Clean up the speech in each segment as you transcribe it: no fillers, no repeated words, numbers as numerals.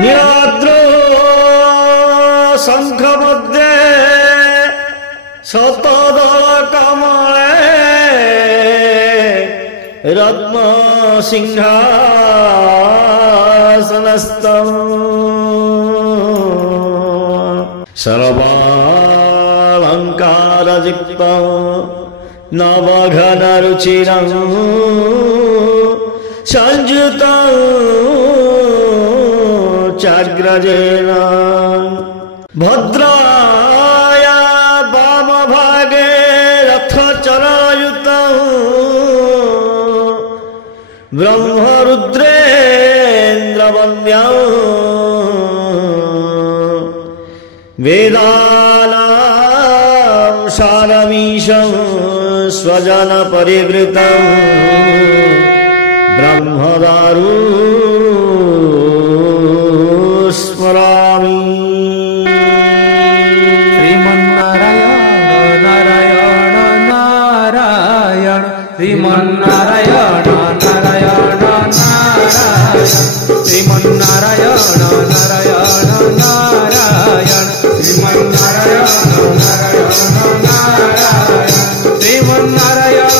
नीलाद्रो शंख मध्ये शतदल कमले रत्न सिंहासनस्थं सर्वालंकारयुक्तं नवघनरुचिरं संयुतं चाग्रजेन भद्राया वामभागे रथचरायुतं ब्रह्मरुद्रेन्द्रवन्द्यं वेदानां सारमीशं स्वजनपरिवृतं ब्रह्मदारु स्मरामि। श्रीमन्नारायण नारायण नारायण श्रीमन्नारायण नारायण नारायण श्रीमन्नारायण नारायण नारायण श्रीमन्नारायण नारायण नारायण श्रीमन्नारायण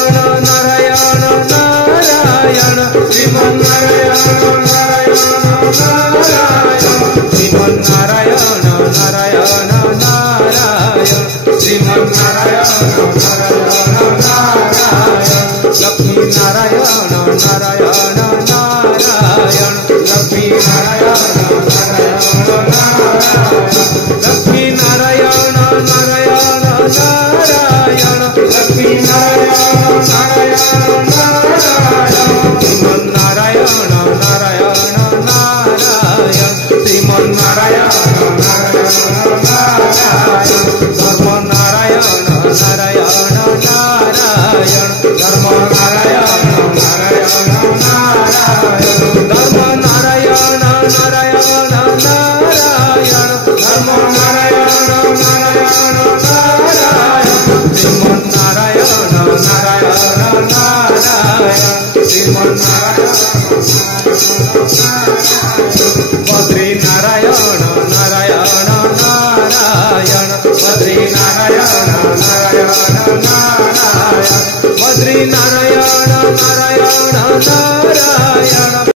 नारायण नारायण श्रीमन्नारायण नारायण नारायण श्रीमन्नारायण नारायण नारायण श्रीमन्नारायण नारायण नारायण लक्ष्मी नारायण नारायण नारायण लक्ष्मी नारायण नारायण नारायण लक्ष्मी नारायण नारायण नारायण लक्ष्मी नारायण नारायण नारायण श्रीमन्नारायण नारायण नारायण श्रीमन्नारायण नारायण नारायण धर्म नारायण नारायण नारायण धर्म नारायण नारायण नारायण धर्म नारायण नारायण नारायण धर्म नारायण नारायण नारायण श्रीमन्नारायण नारायण नारायण श्रीमन्नारायण बद्री नारायण नारायण नारायण बद्री नारायण नारायण नारायण बद्री नारायण